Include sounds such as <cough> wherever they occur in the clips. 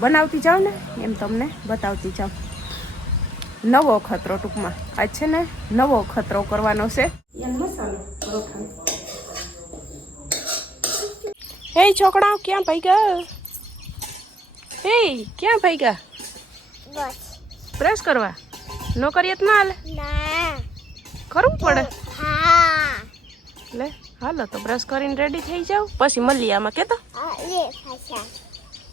બનાવતી જાઉં ને એમ તમને બતાવતી જાઉં નવો ખતરો ટૂંકમાં. આજ છે ને નવો ખતરો કરવાનો છે. હે છોકરા ક્યાં ભાગ્યા? હે ક્યાં ભાઈ ગયા બ્રશ કરવા? ન કરીએ તો ના હાલે? કરવું પડે? હા. લે હાલો તો બ્રશ કરીને રેડી થઈ જાવ પછી મળીએ આમાં કેતો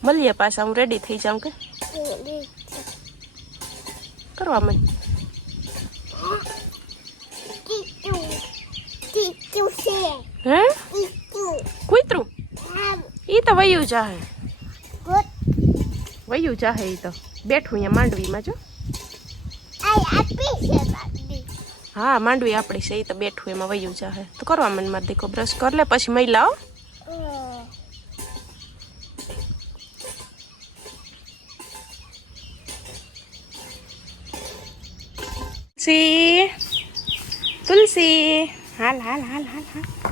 મળીએ પાછા, હું રેડી થઈ જાઉં કે? કરવા મને હે? કૂતરું? ઈ તો વયું જાહે. વયું જાહે ઈ તો. બેઠું અહીંયા માંડવીમાં જો. હા, માંડવી આપણી છે એ તો બેઠું એમાં વયું જાહે. તો કરવા મન માર દીકો બ્રશ કર લે, પછી મઈ હાલ હાલ હાલ હાલ.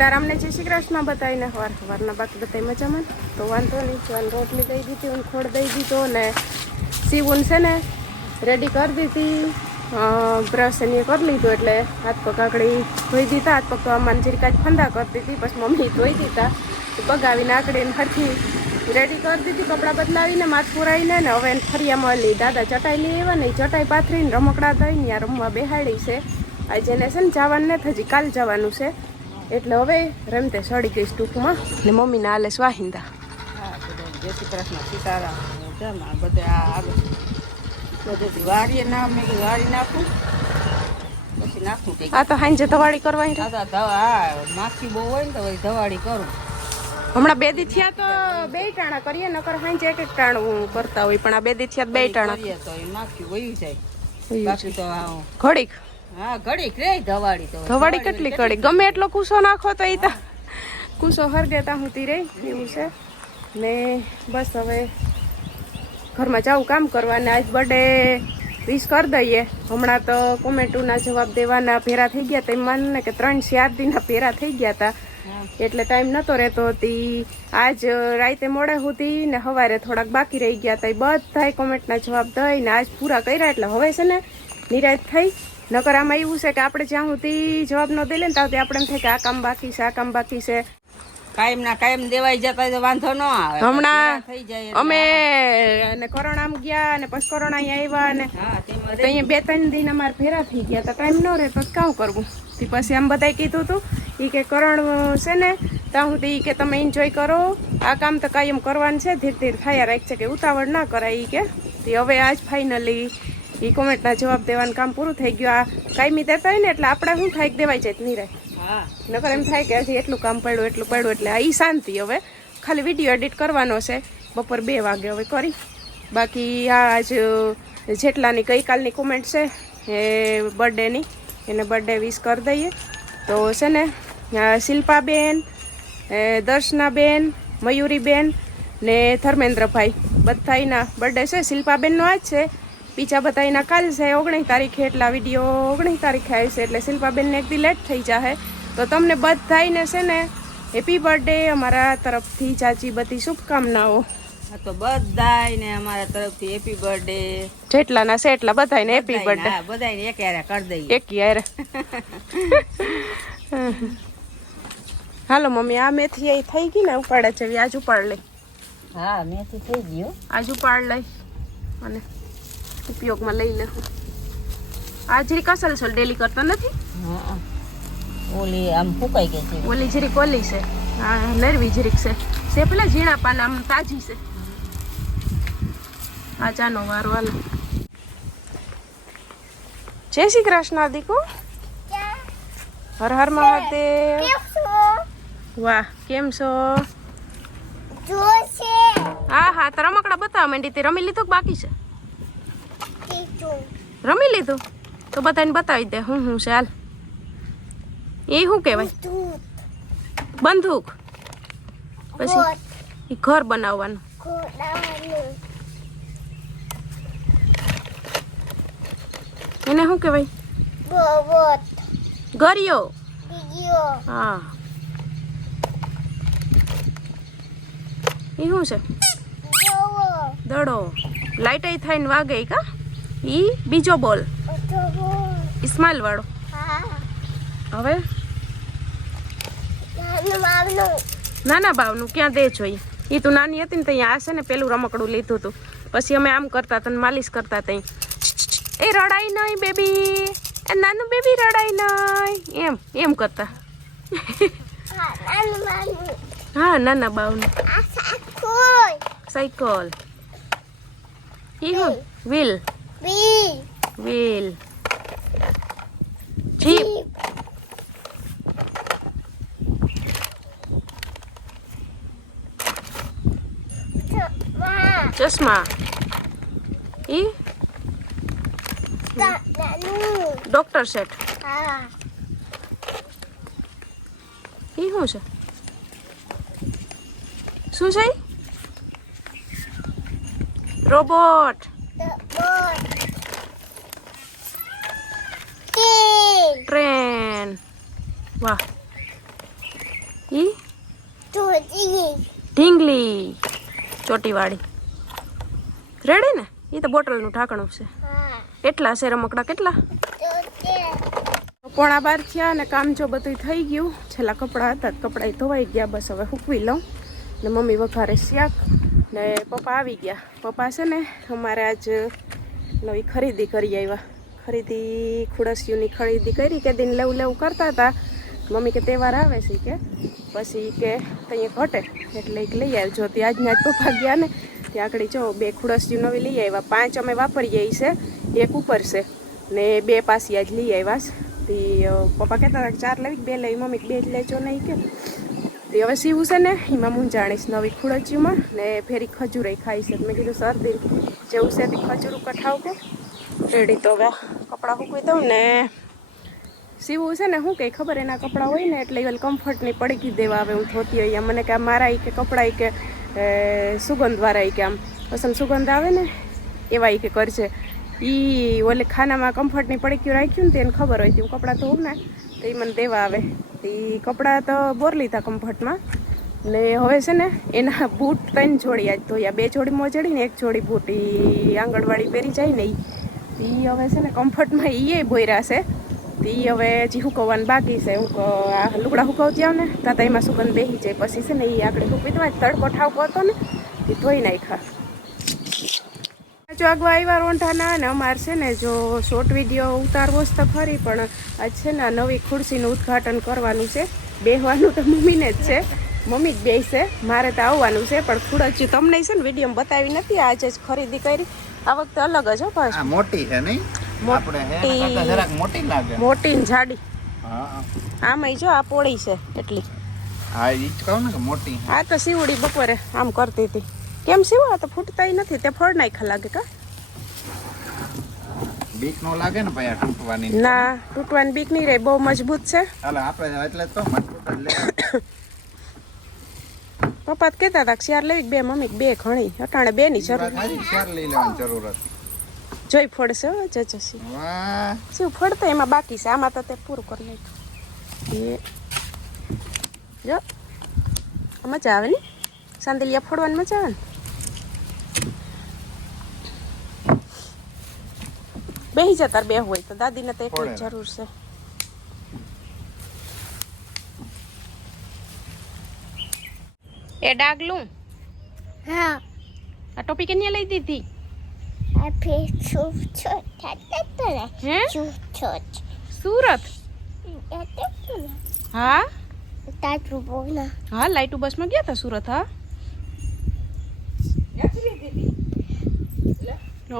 સીતારામને જય શ્રી કૃષ્ણ બતાવીને હવાર સવારના બાકી બધા મજામાં? તો વાંધો નહીં જો રોટલી દઈ દીધી હું ખોડ દઈ દીધો ને સીવું છે ને રેડી કરી દીધી. બ્રશ એને કરી લીધું એટલે હાથ પગ આગળ ધોઈ દીધા, હાથ પગ આમાં જીરકા ફંદા કરતી હતી પછી મમ્મી ધોઈ દીધા. તો પગાવીને આકડીને હરખી રેડી કરી દીધી, કપડાં બદલાવીને, માથ પુરાવીને ને હવે ફરિયામાં લઈ દાદા ચટાઈ લઈ આવ્યા ને ચટાઈ પાથરીને રમકડા થઈને ત્યાં રમવા બેહાડી છે. આજે એને છે ને જવાનું નથી હજી કાલ જવાનું છે. એટલે હવે રમતે સડી ગઈશ ટૂંકમાં. ને મમ્મીને આલે સ્વાહિંદા. હા બધા જય શ્રી કૃષ્ણ સીતારામ કેમ આ બધે આ આગળ વારીએ ના મેં વારી નાખું. પછી નાખું આ તો હાંજે ધવાડી કરવાની હા માખી બહુ હોય ને તો ધવાડી કરું. હમણાં બે દી થયા તો બે ટાણા કરીએ નકર હાંજે એક એક ટાણું કરતા હોય પણ આ બે દી થયા બે ટાણા. કરીએ તો માખી વયું જાય. બાકી તો ઘડીક. હા ઘડીક રે ધવાડી તો. ધવાડી કેટલી ઘડી? ગમે એટલો કુસો નાખો તો એ તો કૂસો હરગે ત્યાં સુધી રહે એવું છે. ને બસ હવે ઘરમાં જાવું કામ કરવાના. આજ બર્થડે વિશ કરી દઈએ. હમણાં તો કોમેન્ટોના જવાબ દેવાના ભેરા થઈ ગયા હતા. એમ માન ને કે ત્રણ ચાર દિનના ભેરા થઈ ગયા હતા. એટલે ટાઈમ નતો રહેતો હતી આજ રાતે મોડે સુધી ને સવારે થોડાક બાકી રહી ગયા હતા. એ બધા કોમેન્ટના જવાબ દઈને આજ પૂરા કર્યા. એટલે હવે છે ને નિરાશ થઈ નકર આમાં એવું છે કે આપણે જ્યાં સુધી જવાબ ન દઈએ ને ત્યાં સુધી આપણે એમ થાય કે આ કામ બાકી છે આ કામ બાકી છે. કાયમ ના કાયમ દેવાઈ જતા તો વાંધો ન આવે. હમણાં થઈ જાય અમે અને કોરોના ગયા અને પછી કોરોના અહીંયા આવ્યા તો અહીંયા બે ત્રણ દિન અમારે ભેરા થઈ ગયા તો ટાઈમ ન રહે તો કામ કરવું. તે પછી આમ બધાએ કીધું હતું એ કે કરણ છે ને ત્યાં સુધી કે તમે એન્જોય કરો. આ કામ તો કાયમ કરવાનું છે. ધીરે ધીરે થયા રાખશે કે ઉતાવળ ના કરાય ઈ કે. હવે આજ ફાઇનલી એ કોમેન્ટના જવાબ દેવાનું કામ પૂરું થઈ ગયું. આ કાયમી દેતા હોય ને એટલે આપણે શું થાય દેવાય જાય નહીં રહે. હા. નકર એમ થાય કે હજી એટલું કામ પડ્યું એટલું પડ્યું એટલે આ ઈ શાંતિ હવે. ખાલી વીડિયો એડિટ કરવાનો છે. બપોર બે વાગે હવે કરી. બાકી આ આજ જેટલાની ગઈકાલની કોમેન્ટ છે એ બર્થડેની એને બર્થડે વિશ કરી દઈએ. તો છે ને શિલ્પાબેન એ દર્શનાબેન મયુરીબેન ને ધર્મેન્દ્રભાઈ. બધાના બર્થડે છે. શિલ્પાબેનનો આજ છે. બીજા બધાયના કાલ છે ઓગણીસ તારીખે એટલે વીડિયો ઓગણીસ તારીખે આવશે એટલે શિલ્પાબેનને એક દી લેટ થઈ જશે તો તમને બધાને છે ને હેપી બર્થડે અમારા તરફથી ચાચી બધી શુભકામનાઓ. તો બધાને અમારા તરફથી હેપી બર્થડે જેટલાના છે એટલા બધાયને હેપી બર્થડે હા એક યારે કરી દઈએ. એક યારે હાલો મમ્મી આ મેથી એ થઈ ગઈ ને ઉપાડે છે આજ ઉપાડ લઈ હા મેથી થઈ ગયો આજ ઉપાડ લઈ અને ઉપયોગમાં લઈ લે. આ કસલ અસલસલ ડેલી કરતા નથી? હા. ઓલી આમ ફૂકાઈ ગઈ છે ઓલી જરીક ઓલી છે. હા નરવી જરીક છે. છે પેલા ઝીણા પાન આમ તાજી છે. આ ચાનો વારો હાલ. જય શ્રી કૃષ્ણ દીકુ. હર હર મહાદેવ. વાહ કેમ છો? હા હા તો રમકડા બતાવવા માંડી તે રમી લીધું કે બાકી છે? રમી લીધું? તો બધાને બતાવી દે. હું હું છે હાલ. એ શું કહેવાય? બંદૂક. પછી ઘર બનાવવાનું. એને શું કહેવાય? ગરિયો હા. એ શું છે? દડો. લાઈટ થાય ને વાગે કા? ઈ બીજો બોલ. ઇસ્માઇલ વાળો. હવે? નાનું ભાવનું ક્યાં દે જોઈએ એ તું નાની હતી ને ત્યાં આ છે ને પેલું રમકડું લીધું હતું પછી અમે આમ કરતા હતા માલિશ કરતા ત્યાં એ રડાઈ નહીં બેબી. એ નાનું બેબી રડાઈ નહીં. એમ એમ કરતા. હા નાનું બાવનું. સાયકલ. ઈ હું વ્હીલ બી Wheel. Jeep. Jeep. ચશ્મા ઈ ડોક્ટર સેટ હા ઈ શું છે શું છે રોબોટ વાહ. ઈ? ઢીંગલી. ચોટીવાળી. રેડી ને? એ તો બોટલનું ઢાંકણું છે. હા. એટલા છે રમકડા? કેટલા? પોણા બાર થયા અને કામ જો બધું થઈ ગયું. છેલ્લા કપડાં હતા કપડાં ધોવાઈ ગયા. બસ હવે સૂકવી લઉં. ને મમ્મી વઘારે શાક. ને પપ્પા આવી ગયા. પપ્પા છે ને અમારે આજ નવી ખરીદી કરી આવ્યા. ખરીદી ખુડસીઓની ખરીદી કરી. કે દિન લેવું લેવું કરતા હતા. મમ્મી કે તહેવાર આવે છે કે. પછી કે ત્યાં ઘટે એટલે એક લઈ આવજો. ત્યાં આજના જ પપ્પા ગયા ને ત્યાં આગળ જો બે ખુડસજી નવી લઈ આવ્યા. પાંચ અમે વાપરીએ છે, એક ઉપર છે. ને બે પાસી આજ લઈ આવ્યા તે પપ્પા કહેતા હતા ચાર લેવી બે લેવી મમ્મી બે જ લેજો નહીં કે. તે હવે સીવું છે ને એમાં હું જાણીશ નવી ખુડચીમાં ને ફેરી ખજૂરે ખાઈ છે. મેં કીધું શરદી જેવું છે તે ખજૂરું કઠાવ કે રેડી તો હવે કપડાં મૂકી દઉં ને. સીવું છે ને શું કંઈ ખબર એના કપડાં હોય ને એટલે એવા કમ્ફર્ટની પડકી દેવા આવે હું ધોતી હોય મને કે મારા કે કપડાં કે સુગંધવાળા કે આમ. અસલ સુગંધ આવે ને, એવા કે કરશે. એ ઓલે ખાનામાં કમ્ફર્ટની પડીક્યું રાખ્યું ને તેને ખબર હોય તે હું કપડાં ધોઉં ને તો એ મને દેવા આવે. એ કપડાં તો બોર લીધા કમ્ફર્ટમાં. ને હવે છે ને એના બૂટ ત્રણ જોડી આજ ધોયા બે જોડી મોજડી ને એક જોડી બૂટ એ આંગણવાડી પહેરી જાય ને એ હવે છે ને કમ્ફર્ટમાં એ બોયરા છે. તે હવે હજી હુકવવાનું બાકી છે હું આ લુગડા હુકવતી આવ ને તાતા એમાં સુગંધ બેસી જાય. પછી છે ને એ આગળ હુકવી દેવા તડકો ઠાવકો હતો ને એ ધોઈ નાખ્યા. જો આગવા આવ્યા રોંઢાના ને અમારે છે ને જો શોર્ટ વીડિયો ઉતારવો જ તો ખરી, પણ આજ છે ને નવી ખુરશીનું ઉદ્ઘાટન કરવાનું છે. બેહવાનું તો મમ્મીને જ છે. મમ્મી જ બેસે મારે તો આવવાનું છે, પણ ખુરજ તમને છે ને વીડિયો બતાવી નથી. આજે જ ખરીદી કરી. આ વખતે અલગ જ હો મોટી છે નહીં? મોટી. જાડી. આમાં જો આ પોળી છે એટલી. હા ઈ કહું ને કે મોટી આ તો સીવડી બપોરે આમ કરતી હતી. કેમ સીવો આ તો ફૂટતાય નથી તે ફળ નાખા લાગે કા? બીક નો લાગે ને ભાઈ આ તૂટવાની? ના તૂટવાની બીક નહીં રહે બહુ મજબૂત છે. હાલો આપણે એટલે તો મજબૂત એટલે <coughs> પપ્પા કહેતા હતા શિયાર લેવી બે મમ્મી બે ઘણી. અટાણે બે ની જરૂર. શિયાર લઈ લેવાની જરૂર હતી. જોઈ ફોડશે હો જજસી. શું ફોડતો? એમાં બાકી છે. આમાં તો તે પૂરું કરી નાખ્યું. એ. જો. મજા આવે ને? સાંદલિયા ફોડવાની મજા આવે ને? બેહી જતા બે હોય તો. દાદીને તો એટલી જ જરૂર છે. એ ડાગલું. હા. આ ટોપી કેની લઈ દીધી? આ ફેર છૂપ છોટ થતા ને હે છૂપ છોટ સુરત? એટલે હા? હા લાઈટુ બસમાં ગયા હતા સુરત હા?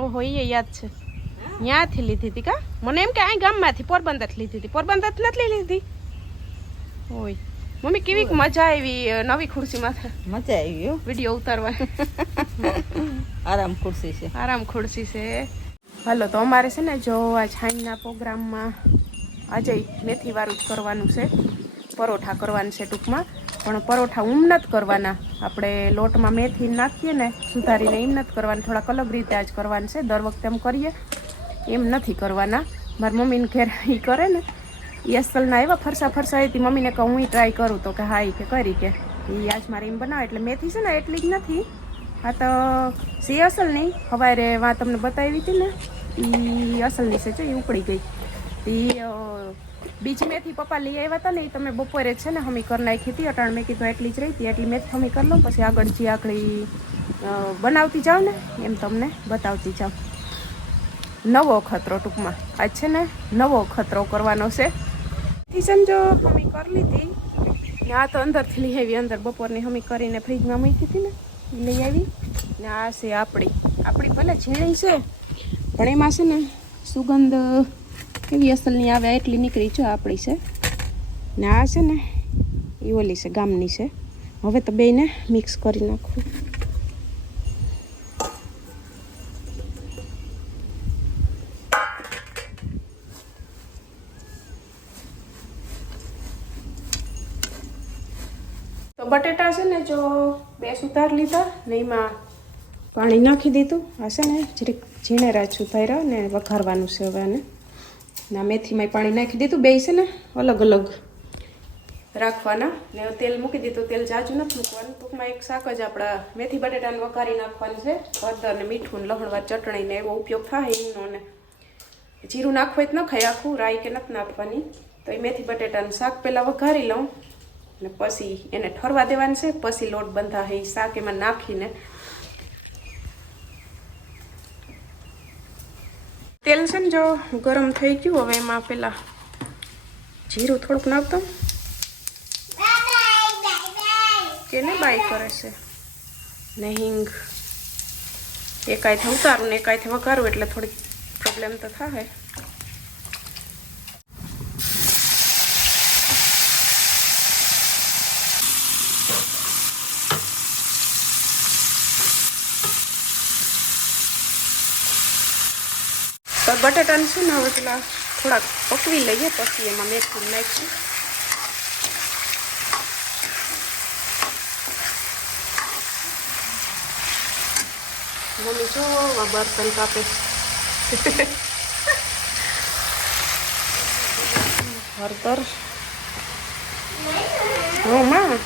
ઓહો એ યાદ છે. ત્યાંથી લીધી હતી કા? મને એમ કે અહીં ગામમાંથી પોરબંદર લીધી હતી પોરબંદર નથી લીધી? ઓય. મમ્મી કેવી મજા આવી નવી ખુરશીમાં મજા આવી વીડિયો ઉતારવા આરામ ખુરશી છે. આરામ ખુરશી છે. હાલો, તો અમારે છે ને જો આ છાણના પ્રોગ્રામમાં આજે મેથીવાળું જ કરવાનું છે. પરોઠા કરવાનું છે ટૂંકમાં. પણ પરોઠા ઉમ નથી કરવાના. આપણે લોટમાં મેથી નાખીએ ને, સુધારીને એમ નથી કરવાના. થોડાક અલગ રીતે આજ કરવાનું છે. દર વખતે એમ કરીએ. એમ નથી કરવાના. મારી મમ્મીને ઘેર એ કરે ને. એ અસલના એવા ફરસા ફરસા હતી મમ્મીને કહું, હું ટ્રાય કરું. તો કે હા એ કે, કરી કે. એ આજ મારે એમ બનાવે. એટલે મેથી છે ને, એટલી જ નથી. આ તો સી અસલની સવારે વાં તમને બતાવી હતી ને એ અસલની છે એ ઉપડી ગઈ. એ બીજી મેથી પપ્પા લઈ આવ્યા હતા ને એ તમે બપોરે છે ને હમી કરી નાખી હતી, અટાણ મેં કીધું એટલી જ રહી હતી, એટલી મેથી હમી કરી લો, પછી આગળ જે આગળ બનાવતી જાઉં ને, એમ તમને બતાવતી જાઉં નવો ખતરો ટૂંકમાં. આજ છે ને નવો ખતરો કરવાનો છે. સમજો હમી કરી લીધી આ તો અંદરથી લઈ આવી, અંદર બપોરની હમી કરીને ફ્રીજમાં મૂકી હતી ને ઈ લઈ આવી? ને આ છે આપણી આપણી ભલે ઝીણી છે, પણ એમાં છે ને સુગંધ કેવી અસલની આવે એટલી નીકળી છે આપણી છે. ને આ છે ને એ ઓલી છે, ગામની છે. હવે તો બેને મિક્સ કરી નાખું. છે ને જો બે સુતાર લીધા ને એમાં પાણી નાખી દીધું. હશે ને જરીક ઝીણેરા સુધાર્યા ને વઘારવાનું છે હવે ના મેથીમાં પાણી નાખી દીધું. બે છે ને અલગ અલગ રાખવાના. ને તેલ મૂકી દીધું. તેલ જાજુ નથી મૂકવાનું. ટૂંકમાં એક શાક જ આપણા મેથી બટેટાને વઘારી નાખવાનું છે. હળદર ને મીઠું ને લહણવાર ચટણીને એવો ઉપયોગ થાય એનો ને. જીરું નાખવું તો ન ખાય. આખું રાઈ કે નથી નાખવાની. તો એ મેથી બટેટાનું શાક પહેલાં વઘારી લઉં. ને પછી એને ઠરવા દેવાનું છે. પછી લોટ બંધા એ શાક એમાં નાખીને. તેલ છે ને જો ગરમ થઈ ગયું, હવે એમાં પેલા જીરું થોડુંક નાખતો. કેને બાય કરે છે? ને હિંગ એકાયથી ઉતારું ને એકાયથી વઘારું એટલે થોડીક પ્રોબ્લેમ તો થાય તો બટેટાને છે ને, હવે પેલા થોડાક પકવી લઈએ, પછી એમાં મેથું નાખીએ મમ્મી જો બર્તન કાપે. હળદર. હું, માં.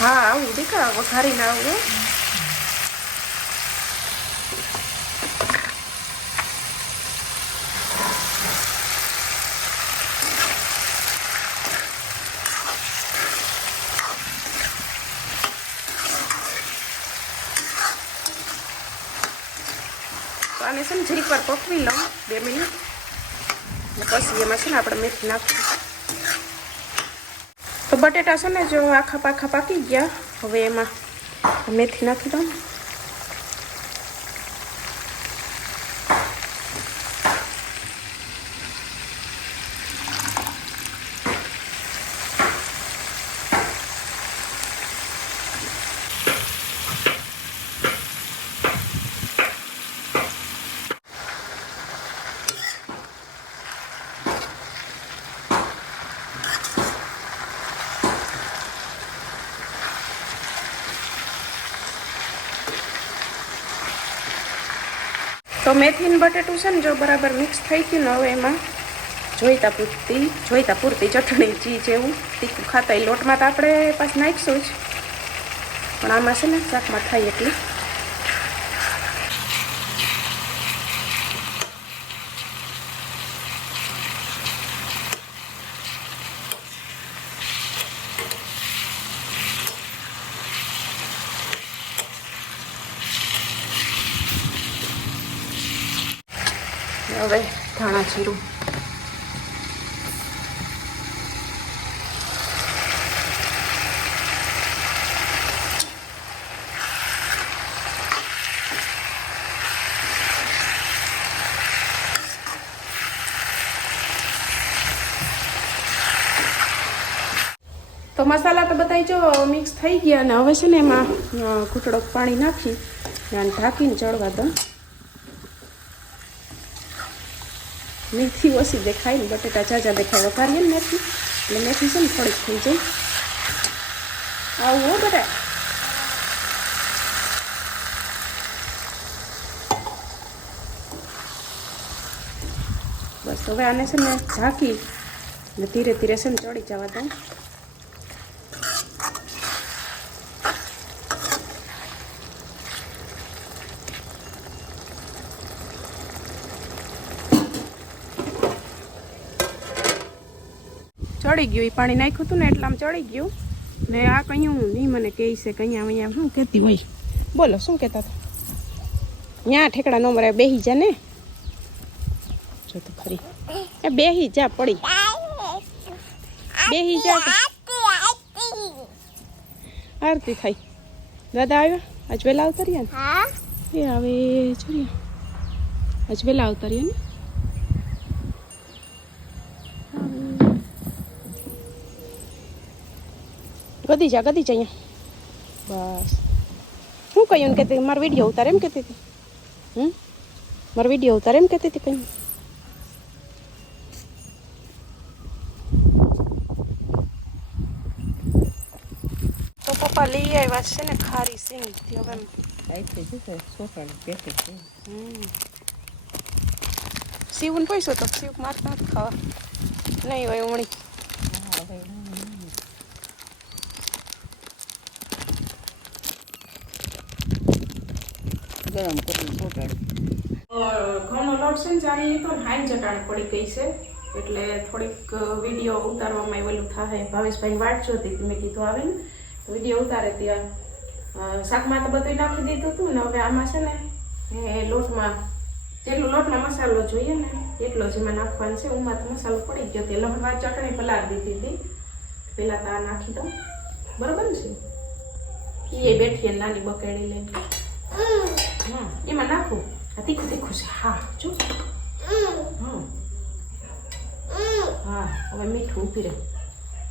હા, આવું દીકા વઘારીને આવું હો. તો આને છે ને જરીક વાર પકવી લઉં બે મિનિટ ને પછી એમાં છે ને આપણે મેથી નાખીશું તો બટેટા છે ને જો આખા પાખા પાકી ગયા હવે એમાં મેથી નાખી દઉં તો મેથીન બટેટું છે ને જો બરાબર મિક્સ થઈ ગયું ને હવે એમાં જોઈતા પૂરતી જોઈતા પૂરતી ચટણી, જી જેવું, તીખું ખાતા એ લોટમાં તો આપણે પાછ નાખીશું જ. પણ આમાં છે ને શાકમાં થાય એટલી હવે ધાણા જીરું તો મસાલા તો બધાય જો મિક્સ થઈ ગયા અને હવે છે ને એમાં ઘૂંટડો પાણી નાખી અને ઢાંકીને ચડવા દઉં. મેથી ઓછી દેખાય ને બટેટા જાજા દેખાય વઘારીએ ને મેથી એટલે મેથી છે ને થોડીક થઈ જાય આવું હો બેટા બસ હવે આને છે ને ઢાંકી અને ધીરે ધીરે છે ને ચડી જવા દઉં ચડી ગયું એ પાણી નાખ્યું હતું ને એટલામાં ચડી ગયું. ને આ કયું નહીં મને કહે છે કે અહીંયા શું કહેતી હોય? બોલો શું કહેતા હતા? ત્યાં ઠેકડા નો મરે બેહી જા ને. જો તો ખરી. એ બેહી જા પડી. બેહી જા આરતી થાય દાદા આવ્યા? આજ વહેલા આવતા ને? એ હવે જોઈએ આજ વહેલા આવતા ને? ગદી જા ગદી જા અહીંયા. બસ. શું કહ્યું કહેતી મારો વીડિયો ઉતારે એમ કહેતી હતી? હમ? મારો વીડિયો ઉતારે એમ કહેતી હતી કંઈ? તો પપ્પા લઈ આવ્યા છે ને ખારી સિંગ હવે છોકરાને પેટી છે. શિવને પૈસો તો? શિવ મારતા નથી ખાવા. નહીં હોય ઉમણી ગરમ કરીને છોટાડી ઘઉંનો લોટ છે ને જાણી લીધો ને હાઈ જટાણ પડી ગઈ છે, એટલે થોડીક વીડિયો ઉતારવામાં એવેલું થાય. ભાવેશભાઈ વાટ જોતી મેં કીધું આવે ને? વીડિયો ઉતારે ત્યાં. શાકમાં તો બધું નાખી દીધું હતું ને, હવે આમાં છે ને, એ લોટમાં, જેટલો લોટમાં મસાલો જોઈએ ને, એટલો જ એમાં નાખવાનો છે. ઉમાં તો મસાલો પડી ગયો. તે લહણવા ચટણી પલાળી દીધી હતી. પહેલાં તો આ નાખી દઉં. બરોબર છે? એ બેઠી નાની બકેડી લઈને એમાં નાખું આ તીખું તીખું છે હા જો હા હા હવે મીઠું ઊભી રહે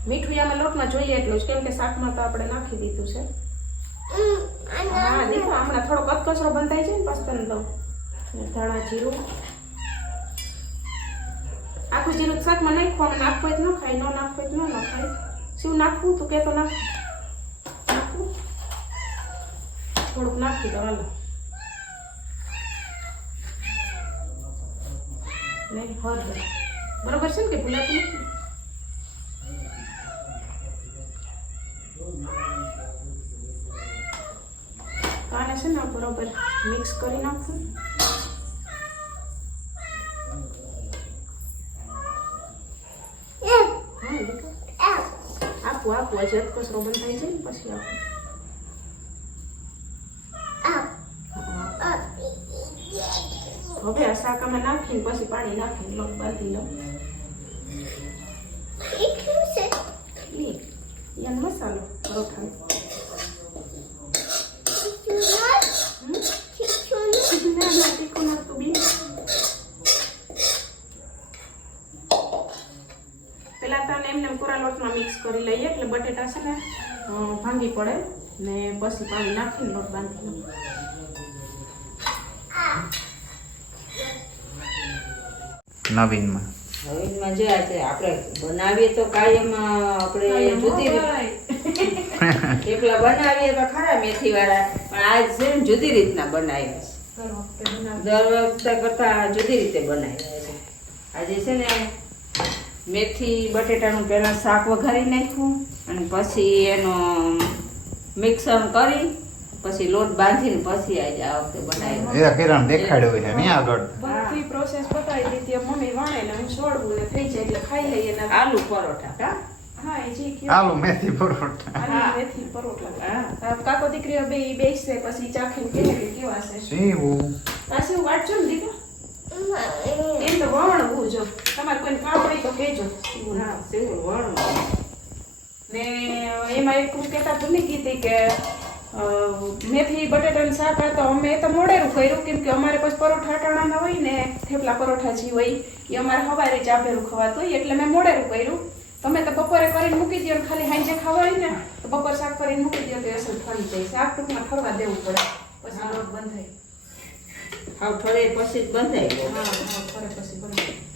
મીઠું આમાં લોટમાં જોઈએ એટલું જ કેમ કે શાકમાં તો આપણે નાખી દીધું છે હા દેખો હમણાં થોડોક કચકચરો બંધાય છે ને પસ્તન તને દઉં ધાણા જીરું આખું જીરું શાકમાં નાખવાનું નાખવું તો ન ખાય ન નાખવું તો ન નખાય શું નાખવું તું કે તો નાખ નાખવું થોડુંક નાખી દો હાલો નહીં બરોબર છે ને કે ભૂલાતું નથી તો આને છે ને બરોબર. મિક્સ કરી નાખું. આપું આપું. હજી કચરો બંધ થાય છે ને પછી આપું. હવે આ શાકામાં નાખીને પછી પાણી નાખીને લોટ બાંધી લઉં. મસાલો પરોઠા પેલા તો એમને પૂરા લોટમાં મિક્સ કરી લઈએ એટલે બટેટા છે ને ભાંગી પડે ને પછી પાણી નાખીને લોટ બાંધી લઉં. નવીનમાં. નવીનમાં જે આપણે બનાવીએ તો કાયમ આપણે જુદી થેપલા <laughs> બનાવીએ તો ખરા મેથી વાળા પણ આજ છે ને જુદી રીતના બનાવ્યા છે. દર વખતે કરતા જુદી રીતે બનાવ્યા છે. આજે છે ને મેથી બટેટાનું પહેલાં શાક વઘારી નાખ્યું અને પછી એનો મિક્સર કરી પછી લોટ બાંધીને પછી આજે આ વખતે બનાવ્યો. એ કિરણ દેખાડ્યો છે નહીં આગળ. બધી પ્રોસેસ બતાવી દીધી. મમ્મી વાણે ને હું છોડવું ને થઈ જાય એટલે ખાઈ લઈએ ને. આલુ પરોઠા કા? હા એ જી કયો. આલુ મેથી પરોઠા. આની મેથી પરોઠા. હા. કાકો દીકરીઓ બે ઈ બેસશે પછી ચાખીને કહે કે કેવા છે? સીવું. પાછી હું વાંચજો ને દીકરો? એમ તો વણવું જો. તમારે કોઈ કામ હોય તો કહેજો. હા સેવું વણવું. ને એમાં એક હું કહેતા ભૂલી ગઈ હતી કે મેથી બટેટાનું શાક તો અમે તો મોડેરું કર્યું કેમ કે અમારે પછી પરોઠા અટાણાના હોય ને થેપલા પરોઠા જે હોય એ અમારે સવારે ચાભેરું ખવાતું હોય એટલે મેં મોડેરું કર્યું. તમે તો બપોરે કરીને મૂકી દો ખાલી હાંજે ખાવા હોય ને તો બપોર શાક કરીને મૂકી દો તો અસર ફરી જાય શાક ટૂંકમાં ઠરવા દેવું પડે. પછી લોટ બંધ થાય હાવ ઠરે પછી જ બંધાય હા હા હા